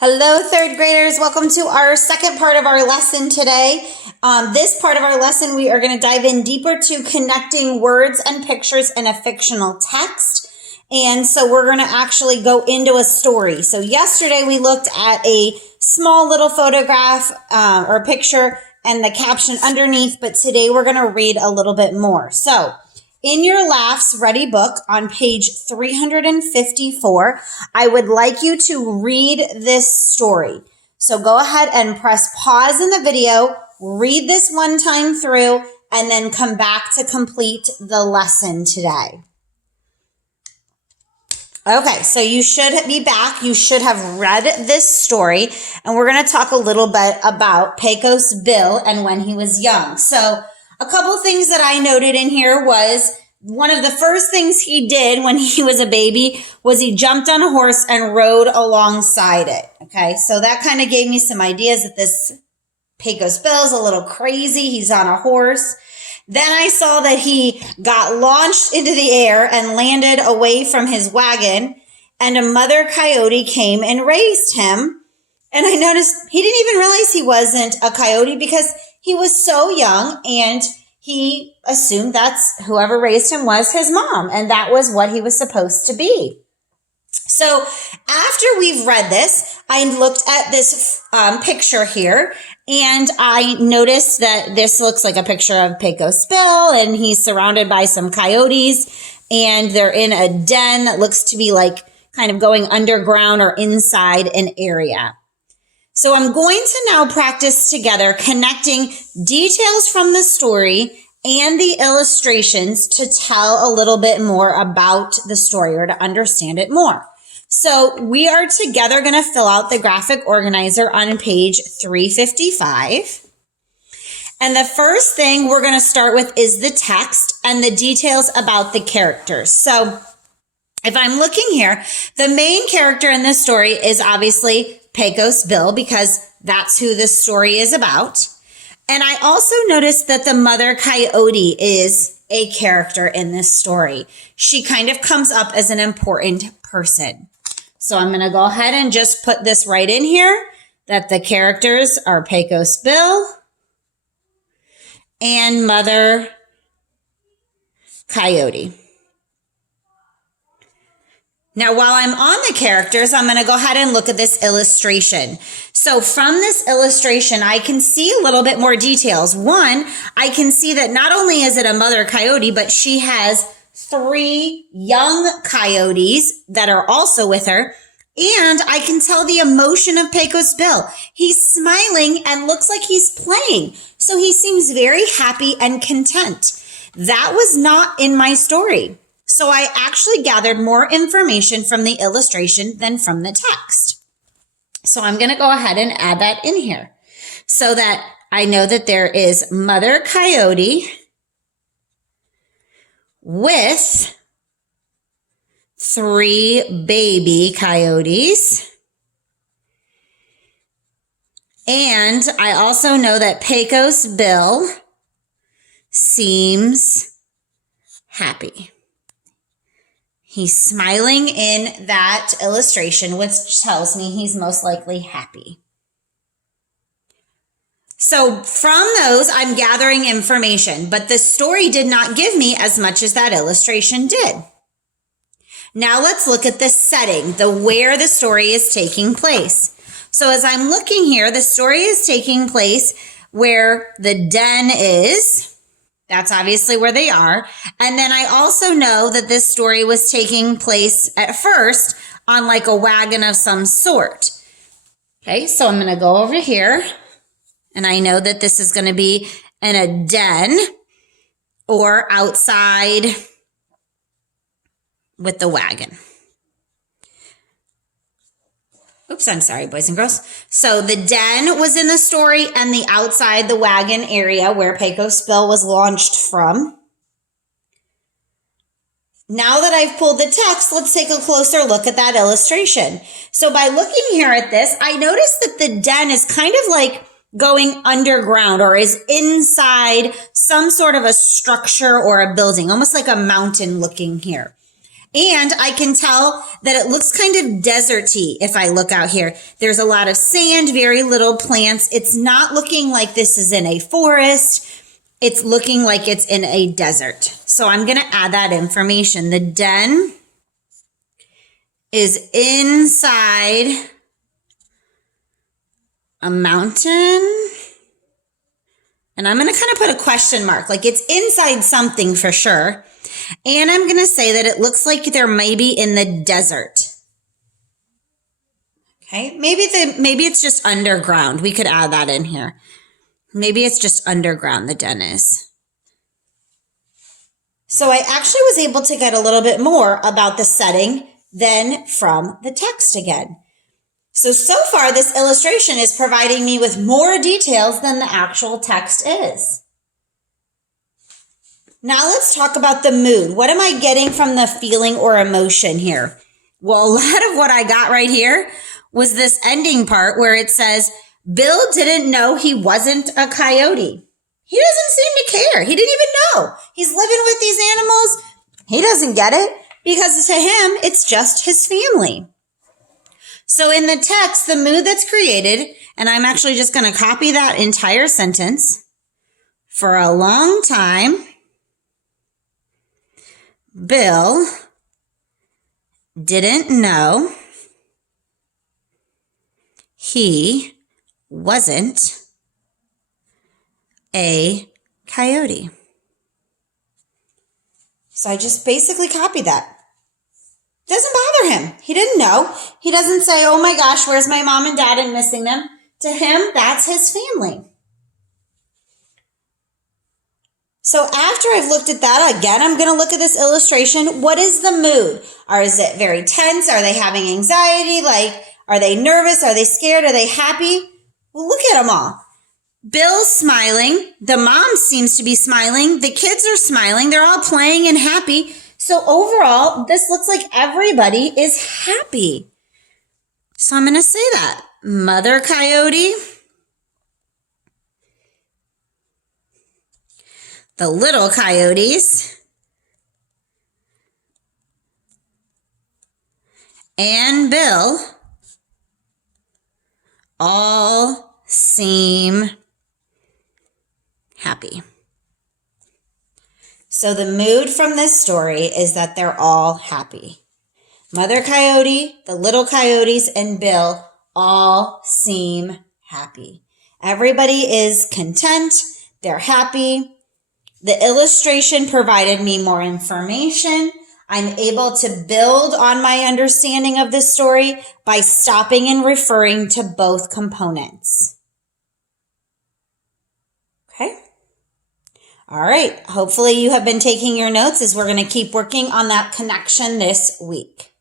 Hello, third graders. Welcome to our second part of our lesson today. This part of our lesson, we are going to dive in deeper to connecting words and pictures in a fictional text. And so we're going to actually go into a story. So yesterday we looked at a small little photograph or a picture and the caption underneath, but today we're going to read a little bit more. So in your LAFS Ready book on page 354, I would like you to read this story. So go ahead and press pause in the video, read this one time through, and then come back to complete the lesson today. Okay, so you should be back. You should have read this story, and we're going to talk a little bit about Pecos Bill and when he was young. So a couple things that I noted in here was one of the first things he did when he was a baby was he jumped on a horse and rode alongside it. Okay, so that kind of gave me some ideas that this Pecos Bill is a little crazy. He's on a horse. Then I saw that he got launched into the air and landed away from his wagon, and a mother coyote came and raised him. And I noticed he didn't even realize he wasn't a coyote because he was so young, and he assumed that's whoever raised him was his mom, and that was what he was supposed to be. So after we've read this, I looked at this picture here, and I noticed that this looks like a picture of Pecos Bill, and he's surrounded by some coyotes, and they're in a den that looks to be like kind of going underground or inside an area. So I'm going to now practice together connecting details from the story and the illustrations to tell a little bit more about the story or to understand it more. So we are together going to fill out the graphic organizer on page 355. And the first thing we're going to start with is the text and the details about the characters. So if I'm looking here, the main character in this story is obviously Pecos Bill because that's who this story is about. And I also noticed that the mother coyote is a character in this story. She kind of comes up as an important person. So I'm going to go ahead and just put this right in here that the characters are Pecos Bill and Mother Coyote. Now, while I'm on the characters, I'm going to go ahead and look at this illustration. So from this illustration, I can see a little bit more details. One, I can see that not only is it a mother coyote, but she has 3 young coyotes that are also with her. And I can tell the emotion of Pecos Bill. He's smiling and looks like he's playing. So he seems very happy and content. That was not in my story. So I actually gathered more information from the illustration than from the text. So I'm going to go ahead and add that in here so that I know that there is Mother Coyote with 3 baby coyotes. And I also know that Pecos Bill seems happy. He's smiling in that illustration, which tells me he's most likely happy. So from those, I'm gathering information, but the story did not give me as much as that illustration did. Now let's look at the setting, where the story is taking place. So as I'm looking here, the story is taking place where the den is. That's obviously where they are. And then I also know that this story was taking place at first on like a wagon of some sort. Okay, so I'm going to go over here. And I know that this is going to be in a den or outside with the wagon. Oops, I'm sorry, boys and girls. So the den was in the story and the outside the wagon area where Pecos Bill was launched from. Now that I've pulled the text, let's take a closer look at that illustration. So by looking here at this, I noticed that the den is kind of like going underground or is inside some sort of a structure or a building, almost like a mountain looking here. And I can tell that it looks kind of deserty if I look out here. There's a lot of sand, very little plants. It's not looking like this is in a forest. It's looking like it's in a desert. So I'm going to add that information. The den is inside a mountain. And I'm going to kind of put a question mark, like it's inside something for sure. And I'm going to say that it looks like they're maybe in the desert. Okay, maybe it's just underground. We could add that in here. Maybe it's just underground, the den is. So I actually was able to get a little bit more about the setting than from the text again. So far, this illustration is providing me with more details than the actual text is. Now let's talk about the mood. What am I getting from the feeling or emotion here? Well, a lot of what I got right here was this ending part where it says, Bill didn't know he wasn't a coyote. He doesn't seem to care. He didn't even know. He's living with these animals. He doesn't get it because to him, it's just his family. So in the text, the mood that's created, and I'm actually just going to copy that entire sentence. For a long time, Bill didn't know he wasn't a coyote. So I just basically copied that. Doesn't bother him. He didn't know. He doesn't say, oh my gosh, where's my mom and dad and missing them? To him, that's his family. So after I've looked at that, again, I'm going to look at this illustration. What is the mood? Is it very tense? Are they having anxiety? Are they nervous? Are they scared? Are they happy? Well, look at them all. Bill's smiling. The mom seems to be smiling. The kids are smiling. They're all playing and happy. So overall, this looks like everybody is happy. So I'm going to say that. Mother coyote, the little coyotes, and Bill all seem happy. So the mood from this story is that they're all happy. Mother Coyote, the little coyotes, and Bill all seem happy. Everybody is content. They're happy. The illustration provided me more information. I'm able to build on my understanding of this story by stopping and referring to both components. Okay? All right. Hopefully you have been taking your notes as we're going to keep working on that connection this week.